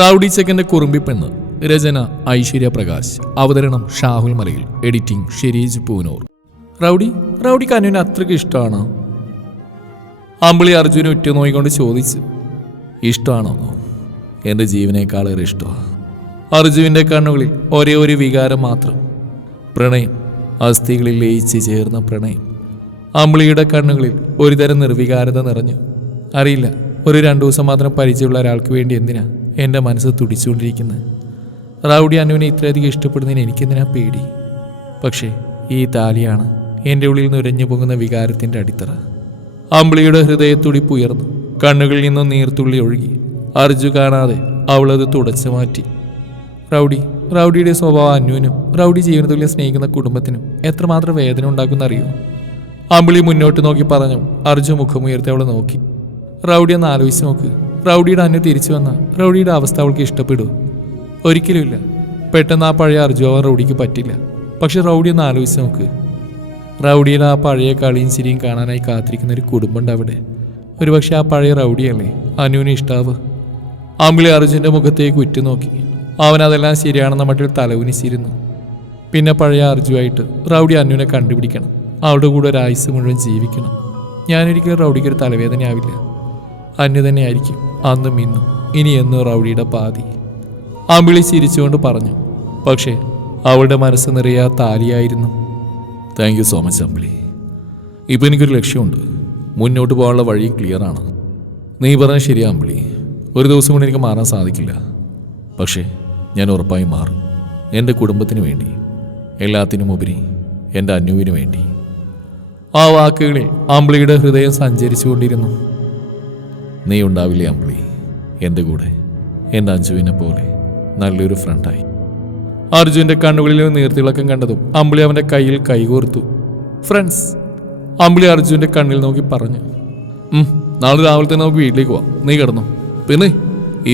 Rowdy ചെക്കൻ്റെ കുറുമ്പി പെണ്ണ്. രചന ഐശ്വര്യ പ്രകാശ്. അവതരണം ഷാഹുൽ മലയിൽ. എഡിറ്റിംഗ് ഷെരീജ് പൂനൂർ. റൗഡിക്ക് അനുവിനെ അത്രയ്ക്ക് ഇഷ്ടമാണോ? അമ്പിളി അർജുനെ ഉറ്റുനോയിക്കൊണ്ട് ചോദിച്ചു. ഇഷ്ടമാണോ? എൻ്റെ ജീവനേക്കാളേറെ ഇഷ്ടമാണ്. അർജുവിൻ്റെ കണ്ണുകളിൽ ഒരേ ഒരു വികാരം മാത്രം, പ്രണയം. അസ്ഥികളിൽ ലയിച്ച് ചേർന്ന പ്രണയം. അമ്പിളിയുടെ കണ്ണുകളിൽ ഒരുതരം നിർവികാരത നിറഞ്ഞു. അറിയില്ല, ഒരു 2 ദിവസം മാത്രം പരിചയമുള്ള ഒരാൾക്ക് വേണ്ടി എന്തിനാ എൻ്റെ മനസ്സ് തുടിച്ചുകൊണ്ടിരിക്കുന്നത്? റൗഡി അനുവിനെ ഇത്രയധികം ഇഷ്ടപ്പെടുന്നതിന് എനിക്കെന്തിനാ പേടി? പക്ഷേ ഈ താലിയാണ് എൻ്റെ ഉള്ളിൽ നുരഞ്ഞു പോകുന്ന വികാരത്തിൻ്റെ അടിത്തറ. അമ്പിളിയുടെ ഹൃദയത്തുടിപ്പ് ഉയർന്നു. കണ്ണുകളിൽ നിന്നും നീർത്തുള്ളി ഒഴുകി. അർജു കാണാതെ അവളത് തുടച്ചു മാറ്റി. റൗഡിയുടെ സ്വഭാവം അനുവിനും റൗഡി ജീവനതുല്യം സ്നേഹിക്കുന്ന കുടുംബത്തിനും എത്രമാത്രം വേദന ഉണ്ടാക്കുമെന്നറിയോ? അമ്പിളി മുന്നോട്ട് നോക്കി പറഞ്ഞു. അർജു മുഖമുയർത്തി അവളെ നോക്കി. റൗഡി ഒന്ന് ആലോചിച്ച് നോക്ക്. റൗഡിയുടെ അന്നു തിരിച്ചു വന്ന റൗഡിയുടെ അവസ്ഥ അവൾക്ക് ഇഷ്ടപ്പെടൂ? ഒരിക്കലുമില്ല. പെട്ടെന്ന് ആ പഴയ അർജു ആവാൻ റൗഡിക്ക് പറ്റില്ല. പക്ഷെ റൗഡി ഒന്ന് ആലോചിച്ച് നോക്ക്. റൗഡിയുടെ ആ പഴയ കളിയും ചിരിയും കാണാനായി കാത്തിരിക്കുന്ന ഒരു കുടുംബമുണ്ട് അവിടെ. ഒരുപക്ഷെ ആ പഴയ റൗഡിയല്ലേ അനുവിന് ഇഷ്ടാവ്? അമ്പിളി അർജുൻ്റെ മുഖത്തേക്ക് ഉറ്റുനോക്കി. അവൻ അതെല്ലാം ശരിയാണെന്ന മട്ടിൽ തലവുനിച്ചിരുന്നു. പിന്നെ പഴയ അർജുവായിട്ട് റൗഡി അനുവിനെ കണ്ടുപിടിക്കണം. അവളുടെ കൂടെ ഒരു ആയുസ് മുഴുവൻ ജീവിക്കണം. ഞാനൊരിക്കലും റൗഡിക്കൊരു തലവേദനയാവില്ല. അന്നു തന്നെയായിരിക്കും അന്നും ഇന്നും ഇനി എന്നും റൗഡിയുടെ പാതി. അമ്പിളി ചിരിച്ചുകൊണ്ട് പറഞ്ഞു. പക്ഷേ അവളുടെ മനസ്സ് നിറയെ ആ താലിയായിരുന്നു. താങ്ക് യു സോ മച്ച് അമ്പിളി. ഇപ്പം എനിക്കൊരു ലക്ഷ്യമുണ്ട്. മുന്നോട്ട് പോകാനുള്ള വഴി ക്ലിയറാണ്. നീ പറഞ്ഞ ശരിയാ അമ്പിളി. ഒരു ദിവസം കൊണ്ട് എനിക്ക് മാറാൻ സാധിക്കില്ല. പക്ഷേ ഞാൻ ഉറപ്പായും മാറും. എൻ്റെ കുടുംബത്തിന് വേണ്ടി, എല്ലാത്തിനും ഉപരി എൻ്റെ അന്നുവിന് വേണ്ടി. ആ വാക്കുകളിൽ അമ്പിളിയുടെ ഹൃദയം സഞ്ചരിച്ചുകൊണ്ടിരുന്നു. നീ ഉണ്ടാവില്ലേ അമ്പിളി എൻ്റെ കൂടെ, എൻ്റെ അഞ്ജുവിനെ പോലെ നല്ലൊരു ഫ്രണ്ടായി? അർജുൻ്റെ കണ്ണുകളിൽ നീർത്തിളക്കം കണ്ടതും അമ്പിളി അവൻ്റെ കയ്യിൽ കൈകോർത്തു. ഫ്രണ്ട്സ്, അമ്പിളി അർജുൻ്റെ കണ്ണിൽ നോക്കി പറഞ്ഞു. നാളെ രാവിലെ തന്നെ നമുക്ക് വീട്ടിലേക്ക് പോവാം. നീ കിടന്നു. പിന്നെ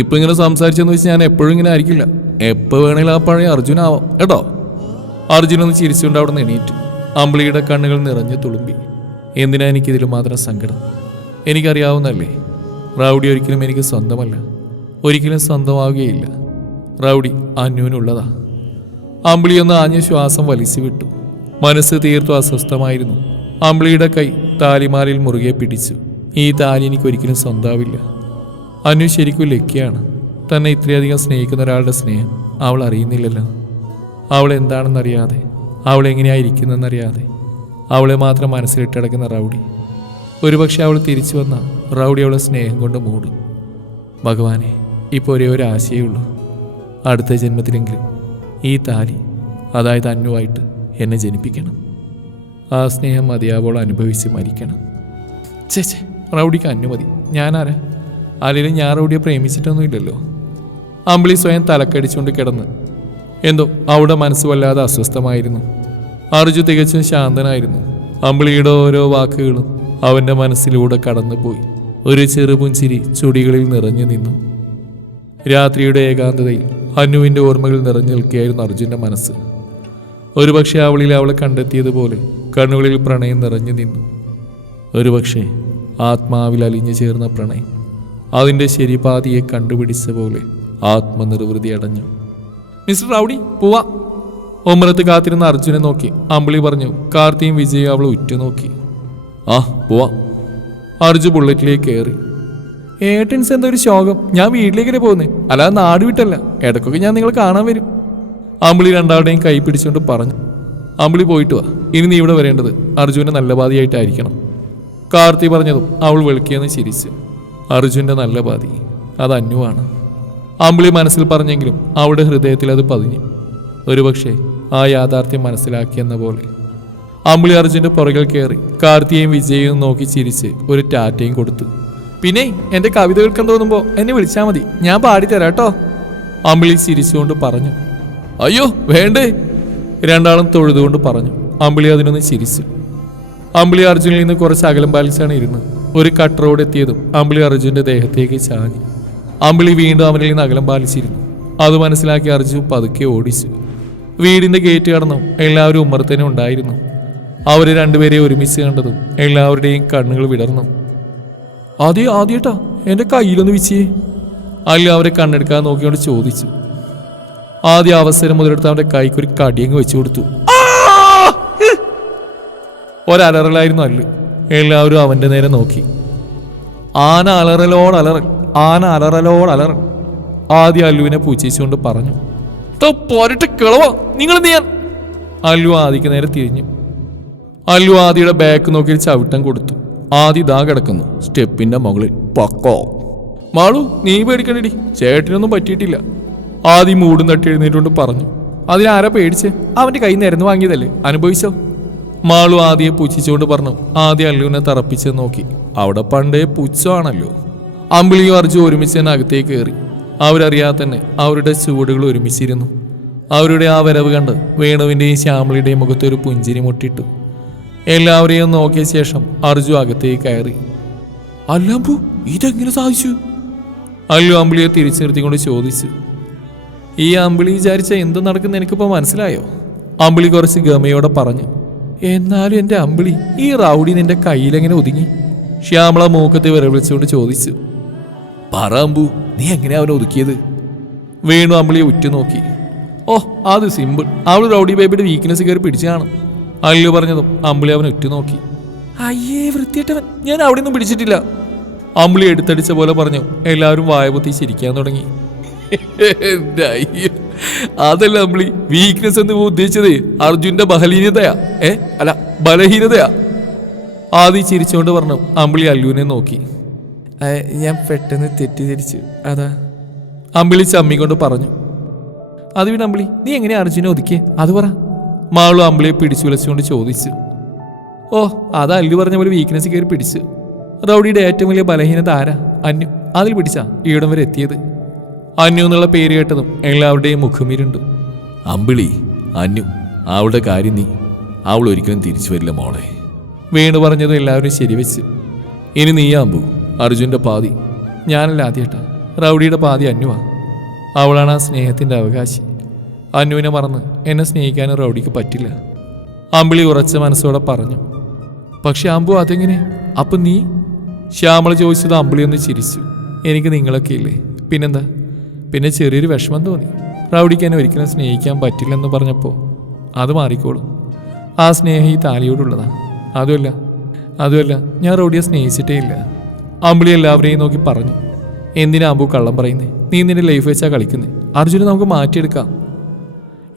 ഇപ്പം ഇങ്ങനെ സംസാരിച്ചെന്ന് വെച്ച് ഞാൻ എപ്പോഴും ഇങ്ങനെ ആയിരിക്കില്ല. എപ്പോൾ വേണമെങ്കിലും ആ പഴയ അർജുനാവാം കേട്ടോ. അർജുനൊന്ന് ചിരിച്ചുകൊണ്ട് അവിടെ നിന്ന് എണീറ്റു. അമ്പിളിയുടെ കണ്ണുകൾ നിറഞ്ഞു തുളുമ്പി. എന്തിനാ എനിക്കിതിൽ മാത്രം സങ്കടം? എനിക്കറിയാവുന്നല്ലേ, റൗഡി ഒരിക്കലും എനിക്ക് സ്വന്തമല്ല, ഒരിക്കലും സ്വന്തമാവുകയില്ല. റൗഡി അന്യൂനുള്ളതാ. അമ്പിളിയൊന്ന് ആഞ്ഞ ശ്വാസം വലിച്ചു വിട്ടു. മനസ്സ് തീർത്തും അസ്വസ്ഥമായിരുന്നു. അമ്പിളിയുടെ കൈ താലിമാലയിൽ മുറുകെ പിടിച്ചു. ഈ താലി എനിക്കൊരിക്കലും സ്വന്തമാവില്ല. അന്നു ശരിക്കും ലക്കിയാണ്. തന്നെ ഇത്രയധികം സ്നേഹിക്കുന്ന ഒരാളുടെ സ്നേഹം അവൾ അറിയുന്നില്ലല്ലോ. അവൾ എന്താണെന്നറിയാതെ, അവൾ എങ്ങനെയായിരിക്കുന്നതെന്നറിയാതെ അവളെ മാത്രം മനസ്സിലിട്ടടക്കുന്ന റൗഡി. ഒരുപക്ഷെ അവൾ തിരിച്ചു വന്ന റൗഡി അവളെ സ്നേഹം കൊണ്ട് മൂടും. ഭഗവാനെ, ഇപ്പോൾ ഒരേ ഒരു ആശയേ ഉള്ളൂ. അടുത്ത ജന്മത്തിലെങ്കിലും ഈ താലി, അതായത് അന്നുവായിട്ട് എന്നെ ജനിപ്പിക്കണം. ആ സ്നേഹം മതിയാവോളം അനുഭവിച്ച് മരിക്കണം. ചേച്ചേ, റൗഡിക്ക് അന്നു മതി. ഞാനാരാ? അല്ലെങ്കിൽ ഞാൻ റൗഡിയെ പ്രേമിച്ചിട്ടൊന്നുമില്ലല്ലോ. അമ്പിളി സ്വയം തലക്കടിച്ചുകൊണ്ട് കിടന്ന്. എന്തോ അവിടെ മനസ്സ് വല്ലാതെ അസ്വസ്ഥമായിരുന്നു. അർജു തികച്ചും ശാന്തനായിരുന്നു. അമ്പിളിയുടെ ഓരോ വാക്കുകളും അവൻ്റെ മനസ്സിലൂടെ കടന്നുപോയി. ഒരു ചെറുപുഞ്ചിരി ചുടികളിൽ നിറഞ്ഞു നിന്നു. രാത്രിയുടെ ഏകാന്തതയിൽ അന്നുവിൻ്റെ ഓർമ്മകൾ നിറഞ്ഞു നിൽക്കുകയായിരുന്നു അർജുൻ്റെ മനസ്സ്. ഒരുപക്ഷെ അവളിൽ അവളെ കണ്ടെത്തിയതുപോലെ കണ്ണുകളിൽ പ്രണയം നിറഞ്ഞു നിന്നു. ഒരുപക്ഷെ ആത്മാവിൽ അലിഞ്ഞു ചേർന്ന പ്രണയം അതിൻ്റെ ശരിപാതിയെ കണ്ടുപിടിച്ച പോലെ ആത്മനിർവൃതി അടഞ്ഞു. മിസ്റ്റർ റൗഡി, പോവാ. ഒമ്പലത്ത് കാത്തിരുന്ന അർജുനെ നോക്കി അമ്പിളി പറഞ്ഞു. കാർത്തിയും വിജയും അവളെ ഉറ്റുനോക്കി. ആ, പോവാ. അർജു ബുള്ളറ്റിലേക്ക് കയറി. ഏട്ടൻസ് എന്തൊരു ശോകം. ഞാൻ വീട്ടിലേക്കല്ലേ പോകുന്നേ, അല്ലാതെ നാട് വിട്ടല്ല. ഇടയ്ക്കൊക്കെ ഞാൻ നിങ്ങളെ കാണാൻ വരും. അമ്പിളി രണ്ടാളുടെയും കൈ പിടിച്ചുകൊണ്ട് പറഞ്ഞു. അമ്പിളി പോയിട്ട് വാ. ഇനി നീ ഇവിടെ വരേണ്ടത് അർജുൻ്റെ നല്ല പാതിയായിട്ടായിരിക്കണം. കാർത്തി പറഞ്ഞതും അവൾ വെളുക്കിയെന്ന് ചിരിച്ചു. അർജുൻ്റെ നല്ല പാതി അത് അന്നുവാണ്. അമ്പിളി മനസ്സിൽ പറഞ്ഞെങ്കിലും അവളുടെ ഹൃദയത്തിൽ അത് പതിഞ്ഞു. ഒരുപക്ഷെ ആ യാഥാർത്ഥ്യം മനസ്സിലാക്കിയെന്ന പോലെ. അമ്പിളി അർജുൻ്റെ പുറകിൽ കയറി കാർത്തിയെയും വിജയെയും നോക്കി ചിരിച്ച് ഒരു ടാറ്റയും കൊടുത്തു. പിന്നെ എൻ്റെ കവിത കേൾക്കാൻ തോന്നുമ്പോൾ എന്നെ വിളിച്ചാൽ മതി, ഞാൻ പാടിത്തരാം കേട്ടോ. അമ്പിളി ചിരിച്ചുകൊണ്ട് പറഞ്ഞു. അയ്യോ വേണ്ടേ, രണ്ടാളും തൊഴുതുകൊണ്ട് പറഞ്ഞു. അമ്പിളി അതിനൊന്ന് ചിരിച്ചു. അമ്പിളി അർജുനിൽ നിന്ന് കുറച്ച് അകലം പാലിച്ചാണ് ഇരുന്നത്. ഒരു കട്ടറോട് എത്തിയതും അമ്പിളി അർജുൻ്റെ ദേഹത്തേക്ക് ചാഞ്ഞു. അമ്പിളി വീണ്ടും അവനിൽ നിന്ന് അകലം പാലിച്ചിരുന്നു. അത് മനസ്സിലാക്കി അർജു പതുക്കെ ഓടിച്ചു. വീടിൻ്റെ ഗേറ്റ് കടന്നു എല്ലാവരും ഉമ്മറത്തന്നെ ഉണ്ടായിരുന്നു. അവർ രണ്ടുപേരെ ഒരുമിച്ച് കണ്ടതും എല്ലാവരുടെയും കണ്ണുകൾ വിടർന്നു. ആദ്യേട്ടാ, എൻ്റെ കയ്യിലൊന്ന് വിച്ചിയേ. അല്ലു അവരെ കണ്ണെടുക്കാതെ നോക്കിയോണ്ട് ചോദിച്ചു. ആദ്യ അവസരം മുതലെടുത്ത് അവന്റെ കൈക്കൊരു കടിയങ്ങ് വെച്ചു കൊടുത്തു. ഒരലറലായിരുന്നു അല്ലു. എല്ലാവരും അവന്റെ നേരെ നോക്കി. ആന അലറലോടലറൽ, ആന അലറലോടലറൽ. ആദ്യ അല്ലുവിനെ പൂച്ചിച്ചുകൊണ്ട് പറഞ്ഞു. പോരട്ടെ കിളവോ നിങ്ങൾ നീയാൻ. അല്ലു ആദിക്ക് നേരെ തിരിഞ്ഞു. അല്ലു ആദിയുടെ ബാക്ക് നോക്കി ചവിട്ടം കൊടുത്തു. ആദി ദാ കിടക്കുന്നു സ്റ്റെപ്പിന്റെ മുകളിൽ. പക്കോ മാളു, നീ പേടിക്കണ്ടടി, ചേട്ടനൊന്നും പറ്റിയിട്ടില്ല. ആദി മൂടും തട്ടി എഴുന്നേറ്റുകൊണ്ട് പറഞ്ഞു. അതിനാരാ പേടിച്ച്? അവന്റെ കൈ നിരന്ന് വാങ്ങിയതല്ലേ, അനുഭവിച്ചോ? മാളു ആദിയെ പുച്ഛിച്ചുകൊണ്ട് പറഞ്ഞു. ആദ്യം അല്ലുവിനെ തറപ്പിച്ച് നോക്കി. അവിടെ പണ്ടേ പുച്ഛമാണല്ലോ. അമ്പിളിയും അർജു ഒരുമിച്ച് തന്നെ അകത്തേക്ക് കയറി. അവരറിയാതെ തന്നെ അവരുടെ ചുവടുകൾ ഒരുമിച്ചിരുന്നു. അവരുടെ ആ വരവ് കണ്ട് വേണുവിൻ്റെയും ശ്യാമളിയുടെയും മുഖത്ത് ഒരു പുഞ്ചിരി മുട്ടിട്ടു. എല്ലാവരെയും നോക്കിയ ശേഷം അർജു അകത്തേക്ക് കയറി. അല്ലമ്പു, ഇതെങ്ങനെ സാധിച്ചു? അല്ലു അമ്പിളിയെ തിരിച്ചു നിർത്തിക്കൊണ്ട് ചോദിച്ചു. ഈ അമ്പിളി വിചാരിച്ച എന്ത് നടക്കുന്ന എനിക്കിപ്പോൾ മനസ്സിലായോ? അമ്പിളി കുറച്ച് ഗമയോടെ പറഞ്ഞു. എന്നാലും എൻ്റെ അമ്പിളി, ഈ റൗഡി നിന്റെ കയ്യിലെങ്ങനെ ഒതുങ്ങി? ശ്യാമള മൂക്കത്തെ വിരവിളിച്ചുകൊണ്ട് ചോദിച്ചു. പറ അമ്പു, നീ എങ്ങനെയാ അവനെ ഒതുക്കിയത്? വേണു അമ്പിളിയെ ഉറ്റുനോക്കി. ഓ, അത് സിമ്പിൾ, അവൾ റൗഡി ബേബിയുടെ വീക്ക്നെസ് കയറി പിടിച്ചതാണ്. അല്ലു പറഞ്ഞതും അമ്പിളി അവനെ ഉറ്റുനോക്കി. അയ്യേ വൃത്തിയിട്ടവൻ, ഞാൻ അവിടെ ഒന്നും പിടിച്ചിട്ടില്ല. അമ്പിളി എടുത്തടിച്ച പോലെ പറഞ്ഞു. എല്ലാവരും വായപൊത്തി ചിരിക്കാൻ തുടങ്ങി. അതല്ല അമ്പിളി, വീക്ക്നെസ് എന്ന് ഉദ്ദേശിച്ചത് അർജുന്റെ ബലഹീനതയാ. അല്ല, ബലഹീനതയാ. ആദി ചിരിച്ചുകൊണ്ട് പറഞ്ഞു. അമ്പിളി അല്ലുവിനെ നോക്കി. ഞാൻ പെട്ടെന്ന് തെറ്റിദ്ധരിച്ചു, അതാ. അമ്പിളി ചമ്മിക്കൊണ്ട് പറഞ്ഞു. അത് പിന്നെ അമ്പിളി, നീ എങ്ങനെയാ അർജുനെ ഒതുക്കിയേ, അത് പറ. മാളു അമ്പിളിയെ പിടിച്ചു വിളിച്ചുകൊണ്ട് ചോദിച്ചു. ഓ, അതാ അല്ലു പറഞ്ഞ പോലെ വീക്ക്നെസ് കയറി പിടിച്ചു. റൗഡിയുടെ ഏറ്റവും വലിയ ബലഹീനത ആരാ? അന്നു. അതിൽ പിടിച്ചാ ഈയിടം വരെ എത്തിയത്. അന്നു എന്നുള്ള പേര് കേട്ടതും എല്ലാവരുടെയും മുഖമിരുണ്ടു. അമ്പിളി, അന്നു, അവളുടെ കാര്യം നീ, അവൾ ഒരിക്കലും തിരിച്ചു വരില്ല മോളെ. വേണു പറഞ്ഞത് എല്ലാവരും ശരിവെച്ച്. ഇനി നീയാമ്പു, അർജുൻ്റെ പാതി. ഞാനല്ല ആദ്യേട്ടാ, റൗഡിയുടെ പാതി അന്നുവാ. അവളാണ് ആ സ്നേഹത്തിൻ്റെ അവകാശി. അന്നുവിനെ മറന്ന് എന്നെ സ്നേഹിക്കാനും റൗഡിക്ക് പറ്റില്ല. അമ്പിളി ഉറച്ച മനസ്സോടെ പറഞ്ഞു. പക്ഷെ അമ്പു അതെങ്ങനെ? അപ്പം നീ? ശ്യാമള ചോദിച്ചത് അമ്പിളി ഒന്ന് ചിരിച്ചു. എനിക്ക് നിങ്ങളൊക്കെ ഇല്ലേ, പിന്നെന്താ? പിന്നെ ചെറിയൊരു വിഷമം തോന്നി. റൗഡിക്ക് എന്നെ ഒരിക്കലും സ്നേഹിക്കാൻ പറ്റില്ലെന്ന് പറഞ്ഞപ്പോൾ അത് മാറിക്കോളും. ആ സ്നേഹം ഈ താലിയോടുള്ളതാണ്. അതുമല്ല ഞാൻ റൗഡിയെ സ്നേഹിച്ചിട്ടേ ഇല്ല. അമ്പിളി എല്ലാവരെയും നോക്കി പറഞ്ഞു. എന്തിനാ അമ്പു കള്ളം പറയുന്നേ? നീ നിന്റെ ലൈഫ് വെച്ചാ കളിക്കുന്നേ. അർജുനെ നമുക്ക് മാറ്റിയെടുക്കാം.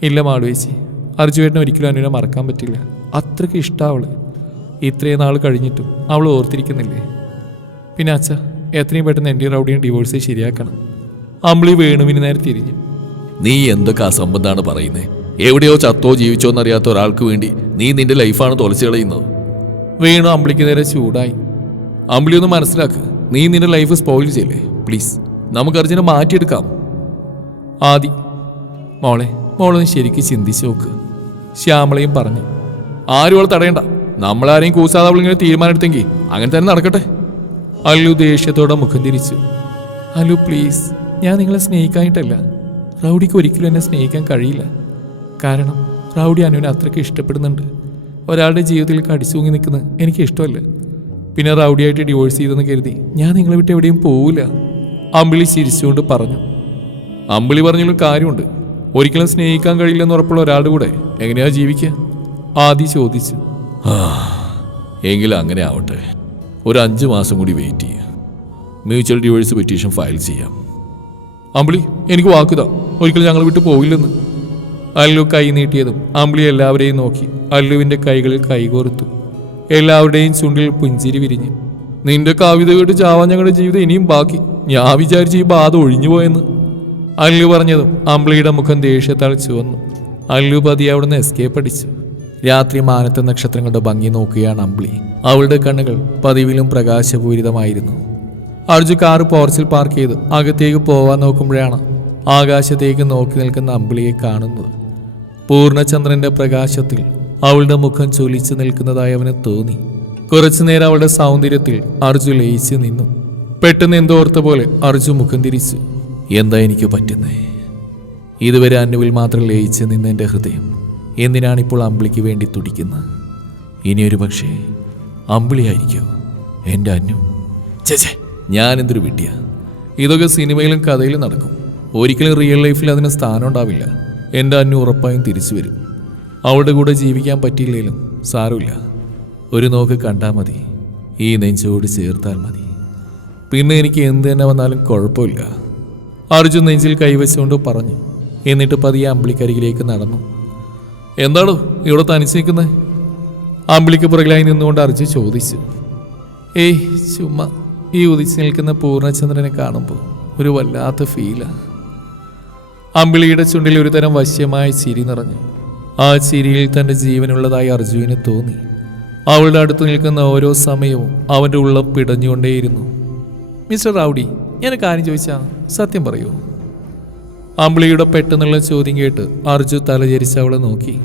ഇല്ല മാളുവേച്ചി, അർജുവേട്ടനെ ഒരിക്കലും അനുവിനെ മറക്കാൻ പറ്റില്ല. അത്രയ്ക്ക് ഇഷ്ടമാണ് അവള്. ഇത്രയും നാൾ കഴിഞ്ഞിട്ടും അവൾ ഓർത്തിരിക്കുന്നില്ലേ? പിന്നെ അച്ഛ, എത്രയും പെട്ടെന്ന് എൻ്റെ റൗഡിയും ഡിവോഴ്സ് ശരിയാക്കണം. അമ്പിളി വേണുവിന് നേരെ തിരിഞ്ഞു. നീ എന്തൊക്കെ അസംബന്ധമാണ് പറയുന്നത്? എവിടെയോ ചത്തോ ജീവിച്ചോ എന്നറിയാത്ത ഒരാൾക്ക് വേണ്ടി നീ നിന്റെ ലൈഫാണ് തുളച്ചു കളയുന്നത്. വേണു അമ്പിളിക്ക് നേരെ ചൂടായി. അമ്പിളി ഒന്ന് മനസ്സിലാക്ക്, നീ നിന്റെ ലൈഫ് സ്പോയിൽ ചെയ്യില്ലേ? പ്ലീസ്, നമുക്ക് അർജുനെ മാറ്റിയെടുക്കാം. ആദി, മോളൊന്ന് ശരിക്കും ചിന്തിച്ച് നോക്ക്. ശ്യാമളയും പറഞ്ഞു. ആരും അവൾ തടയണ്ട. നമ്മളാരെയും കൂസാതെ അവളിങ്ങനെ തീരുമാനമെടുത്തെങ്കിൽ അങ്ങനെ തന്നെ നടക്കട്ടെ. അല്ലു ദേഷ്യത്തോടെ മുഖം തിരിച്ചു. അല്ലു പ്ലീസ്, ഞാൻ നിങ്ങളെ സ്നേഹിക്കാനായിട്ടല്ല. റൗഡിക്ക് ഒരിക്കലും എന്നെ സ്നേഹിക്കാൻ കഴിയില്ല. കാരണം റൗഡി അനുവിനെ അത്രയ്ക്ക് ഇഷ്ടപ്പെടുന്നുണ്ട്. ഒരാളുടെ ജീവിതത്തിൽ കടിച്ചൂങ്ങി നിൽക്കുന്നത് എനിക്ക് ഇഷ്ടമല്ല. പിന്നെ റൗഡിയായിട്ട് ഡിവോഴ്സ് ചെയ്തെന്ന് കരുതി ഞാൻ നിങ്ങളെ വിട്ട് എവിടെയും പോവില്ല. അമ്പിളി ചിരിച്ചുകൊണ്ട് പറഞ്ഞു. അമ്പിളി പറഞ്ഞൊരു കാര്യമുണ്ട്. ഒരിക്കലും സ്നേഹിക്കാൻ കഴിയില്ലെന്ന് ഉറപ്പുള്ള ഒരാളുടെ കൂടെ എങ്ങനെയാ ജീവിക്കുക? ആദി ചോദിച്ചു. എങ്കിലും അങ്ങനെ ആവട്ടെ, ഒരു 5 മാസം കൂടി വെയിറ്റ് ചെയ്യുക. മ്യൂച്വൽ ഡിവോഴ്സ് പെറ്റീഷൻ ഫയൽ ചെയ്യാം. അമ്പിളി, എനിക്ക് വാക്കുതാ, ഒരിക്കലും ഞങ്ങൾ വിട്ടു പോകില്ലെന്ന്. അല്ലു കൈ നീട്ടിയതും അമ്പിളി എല്ലാവരെയും നോക്കി അല്ലുവിൻ്റെ കൈകളിൽ കൈകോർത്തു. എല്ലാവരുടെയും ചുണ്ടിൽ പുഞ്ചിരി വിരിഞ്ഞു. നിന്റെ കവിത കേട്ട് ചാവാൻ ഞങ്ങളുടെ ജീവിതം ഇനിയും ബാക്കി. ഞാൻ വിചാരിച്ച് ഈ ബാധ ഒഴിഞ്ഞു പോയെന്ന്. അല്ലു പറഞ്ഞതും അമ്പിളിയുടെ മുഖം ദേഷ്യത്താൽ ചുവന്നു. അല്ലു പതി അവിടുന്ന് എസ്കേപ്പ് അടിച്ചു. രാത്രി മാനത്തെ നക്ഷത്രങ്ങളുടെ ഭംഗി നോക്കുകയാണ് അമ്പിളി. അവളുടെ കണ്ണുകൾ പതിവിലും പ്രകാശപൂരിതമായിരുന്നു. അർജു കാറ് പോർച്ചിൽ പാർക്ക് ചെയ്ത് അകത്തേക്ക് പോവാൻ നോക്കുമ്പോഴാണ് ആകാശത്തേക്ക് നോക്കി നിൽക്കുന്ന അമ്പിളിയെ കാണുന്നത്. പൂർണ്ണചന്ദ്രന്റെ പ്രകാശത്തിൽ അവളുടെ മുഖം ചൊലിച്ചു നിൽക്കുന്നതായി അവന് തോന്നി. കുറച്ചുനേരം അവളുടെ സൗന്ദര്യത്തിൽ അർജു ലയിച്ചു നിന്നു. പെട്ടെന്ന് എന്തോർത്ത പോലെ അർജു മുഖം തിരിച്ചു. എന്താ എനിക്ക് പറ്റുന്നേ? ഇതുവരെ അന്നുവിൽ മാത്രം ലയിച്ചു നിന്ന എൻ്റെ ഹൃദയം എന്തിനാണിപ്പോൾ അമ്പിളിക്ക് വേണ്ടി തുടിക്കുന്നത്? ഇനിയൊരു പക്ഷേ അമ്പിളിയായിരിക്കോ എൻ്റെ അന്നു? ചേച്ചേ, ഞാനെന്തൊരു വിഡ്ഢിയാ. ഇതൊക്കെ സിനിമയിലും കഥയിലും നടക്കും. ഒരിക്കലും റിയൽ ലൈഫിൽ അതിന് സ്ഥാനം ഉണ്ടാവില്ല. എൻ്റെ അന്നു ഉറപ്പായും തിരിച്ചു വരും. അവളുടെ കൂടെ ജീവിക്കാൻ പറ്റിയില്ലെങ്കിലും സാരമില്ല. ഒരു നോക്ക് കണ്ടാൽ മതി, ഈ നെഞ്ചോട് ചേർത്താൽ മതി. പിന്നെ എനിക്ക് എന്ത് തന്നെ വന്നാലും കുഴപ്പമില്ല. അർജുൻ നെഞ്ചിൽ കൈവച്ചുകൊണ്ട് പറഞ്ഞു. എന്നിട്ട് പതിയെ അമ്പിളിക്കരികിലേക്ക് നടന്നു. എന്താണോ ഇവിടെ തനിച്ച് നിൽക്കുന്നത്? അമ്പിളിക്ക് പുറകിലായി നിന്നുകൊണ്ട് അർജുൻ ചോദിച്ചു. ഏയ് ചുമ്മാ, ഈ ഉദിച്ചു നിൽക്കുന്ന പൂർണ്ണചന്ദ്രനെ കാണുമ്പോൾ ഒരു വല്ലാത്ത ഫീലാണ്. അമ്പിളിയുടെ ചുണ്ടിൽ ഒരു തരം വശ്യമായ ചിരി നിറഞ്ഞു. ആ ചിരിയിൽ തൻ്റെ ജീവനുള്ളതായി അർജുവിന് തോന്നി. അവളുടെ അടുത്ത് നിൽക്കുന്ന ഓരോ സമയവും അവൻ്റെ ഉള്ളം പിടഞ്ഞുകൊണ്ടേയിരുന്നു. മിസ്റ്റർ റൗഡി, ഞാൻ കാര്യം ചോദിച്ചാൽ സത്യം പറയൂ? അമ്പിളിയുടെ പെട്ടെന്നുള്ള ചോദ്യം കേട്ട് അർജു തലചരിച്ച് അവളെ നോക്കി.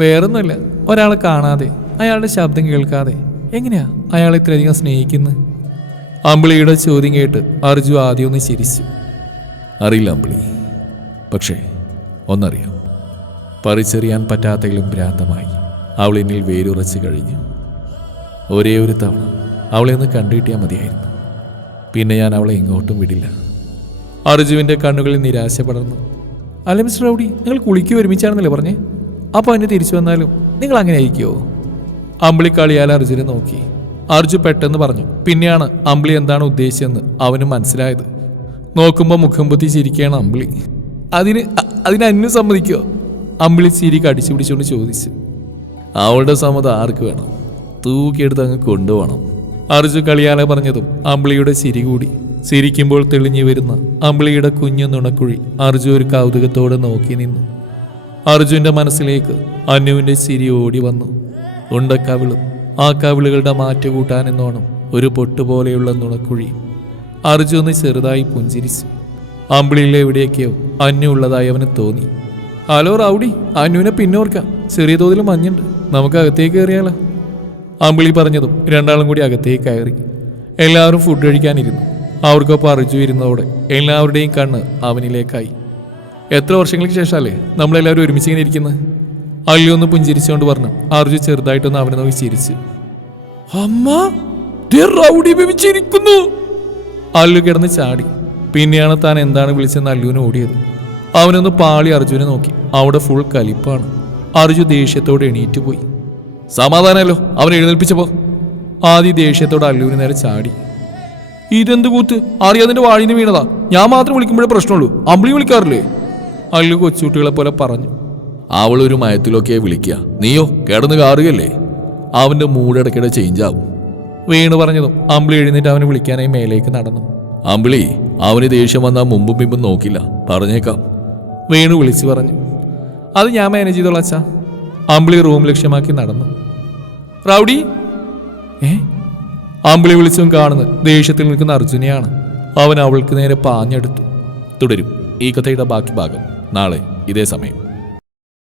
വേറൊന്നുമല്ല, ഒരാളെ കാണാതെ അയാളുടെ ശബ്ദം കേൾക്കാതെ എങ്ങനെയാ അയാളെ ഇത്രയധികം സ്നേഹിക്കുന്നത്? അമ്പിളിയുടെ ചോദ്യം കേട്ട് അർജു ആദ്യം ഒന്ന് ചിരിച്ചു. അറിയില്ല അമ്പിളി, പക്ഷേ ഒന്നറിയാം, പറിച്ചെറിയാൻ പറ്റാത്തതിലും ഭ്രാന്തമായി അവൾ എന്നിൽ വേരുറച്ച് കഴിഞ്ഞു. ഒരേ ഒരു തവണ അവളെ ഒന്ന് കണ്ടുകിട്ടിയാൽ മതിയായിരുന്നു. പിന്നെ ഞാൻ അവളെ ഇങ്ങോട്ടും വിടില്ല. അർജുവിൻ്റെ കണ്ണുകളിൽ നിരാശ പടർന്നു. അല്ല മിസ്റ്റർ റൗഡി, നിങ്ങൾ കുളിക്ക് ഒരുമിച്ചാണെന്നല്ലേ പറഞ്ഞേ? അപ്പോൾ എന്നെ തിരിച്ചു വന്നാലും നിങ്ങൾ അങ്ങനെ ആയിരിക്കുമോ? അമ്പിളി കളിയാൽ അർജുനെ നോക്കി. അർജു പെട്ടെന്ന് പറഞ്ഞു. പിന്നെയാണ് അമ്പിളി എന്താണ് ഉദ്ദേശിച്ചതെന്ന് അവന് മനസ്സിലായത്. നോക്കുമ്പോൾ മുഖം പൊത്തി ചിരിക്കുകയാണ് അമ്പിളി. അതിന് അന്നു സമ്മതിക്കുമോ? അമ്പിളി ചിരി കടിച്ചു പിടിച്ചുകൊണ്ട് ചോദിച്ചു. അവളുടെ സമ്മതം ആർക്ക് വേണം? തൂക്കിയെടുത്ത് അങ്ങ് കൊണ്ടുപോകണം. അർജു കളിയാലെ പറഞ്ഞതും അമ്പിളിയുടെ ചിരി കൂടി. ചിരിക്കുമ്പോൾ തെളിഞ്ഞു വരുന്ന അമ്പിളിയുടെ കുഞ്ഞു നുണക്കുഴി അർജു ഒരു കൗതുകത്തോടെ നോക്കി നിന്നു. അർജുൻ്റെ മനസ്സിലേക്ക് അനുവിൻ്റെ ചിരി ഓടി വന്നു. ഉണ്ടക്കവിളും ആ കവിളുകളുടെ മാറ്റ കൂട്ടാനെന്നോണം ഒരു പൊട്ടുപോലെയുള്ള നുണക്കുഴി. അർജു ഒന്ന് ചെറുതായി പുഞ്ചിരിച്ചു. അമ്പിളിയിൽ എവിടെയൊക്കെയോ അന്നു ഉള്ളതായി അവന് തോന്നി. ഹലോ റൗഡി, അനുവിനെ പിന്നോർക്കാം. ചെറിയ തോതിൽ മഞ്ഞുണ്ട്, നമുക്ക് അകത്തേക്ക് കയറിയാലോ? അമ്പിളി പറഞ്ഞതും രണ്ടാളും കൂടി അകത്തേക്ക് കയറി. എല്ലാവരും ഫുഡ് കഴിക്കാനിരുന്നു. അവർക്കൊപ്പം അർജു ഇരുന്നതോടെ എല്ലാവരുടെയും കണ്ണ് അവനിലേക്കായി. എത്ര വർഷങ്ങൾക്ക് ശേഷമല്ലേ നമ്മളെല്ലാവരും ഒരുമിച്ചിങ്ങനെ ഇരിക്കുന്നത്? അല്ലു ഒന്ന് പുഞ്ചിരിച്ചുകൊണ്ട് പറഞ്ഞു. അർജു ചെറുതായിട്ടൊന്ന് അവനെ നോക്കി ചിരിച്ചു. അമ്മ, റൗഡി ബേബിച്ചിരിക്കുന്നു! അല്ലു കിടന്ന് ചാടി. പിന്നെയാണ് താൻ എന്താണ് വിളിച്ചെന്ന് അല്ലുവിന് ഓടിയത്. അവനൊന്ന് പാളി അർജുനെ നോക്കി. അവിടെ ഫുൾ കലിപ്പാണ്. അർജു ദേഷ്യത്തോടെ എണീറ്റ് പോയി. സമാധാനമല്ലോ അവൻ എഴുന്നേൽപ്പിച്ചപ്പോ. ആദ്യ ദേഷ്യത്തോടെ അല്ലുവിന് നേരെ ചാടി. ഇതെന്ത് കൂത്ത്? അറിയാതിന്റെ വാഴിന്ന് വീണതാ. ഞാൻ മാത്രം വിളിക്കുമ്പോഴേ പ്രശ്നമുള്ളൂ, അമ്പിളി വിളിക്കാറില്ലേ? അല്ലു കൊച്ചുകുട്ടികളെ പോലെ പറഞ്ഞു. അവളൊരു മയത്തിലൊക്കെ വിളിക്കുക, നീയോ കിടന്ന് കാറുകയല്ലേ? അവന്റെ മൂടിടയ്ക്കിടെ ചേഞ്ച് ആവും. വീണ് പറഞ്ഞതും അമ്പിളി എഴുന്നേറ്റ് അവനെ വിളിക്കാനായി മേലേക്ക് നടന്നു. അമ്പിളി, അവന് ദേഷ്യം വന്നാൽ മുമ്പും പിമ്പും നോക്കില്ല, പറഞ്ഞേക്കാം. വീണു വിളിച്ചു പറഞ്ഞു. അത് ഞാൻ മാനേജ് ചെയ്തോളാം അച്ഛാ. അമ്പിളി റൂം ലക്ഷ്യമാക്കി നടന്നു. റൗഡി! അമ്പിളി വിളിച്ചും കാണുന്നത് ദേഷ്യത്തിൽ നിൽക്കുന്ന അർജുനെയാണ്. അവൻ അവൾക്ക് നേരെ പാഞ്ഞെടുത്തു. തുടരും ഈ കഥയുടെ ബാക്കി ഭാഗം നാളെ ഇതേ സമയം.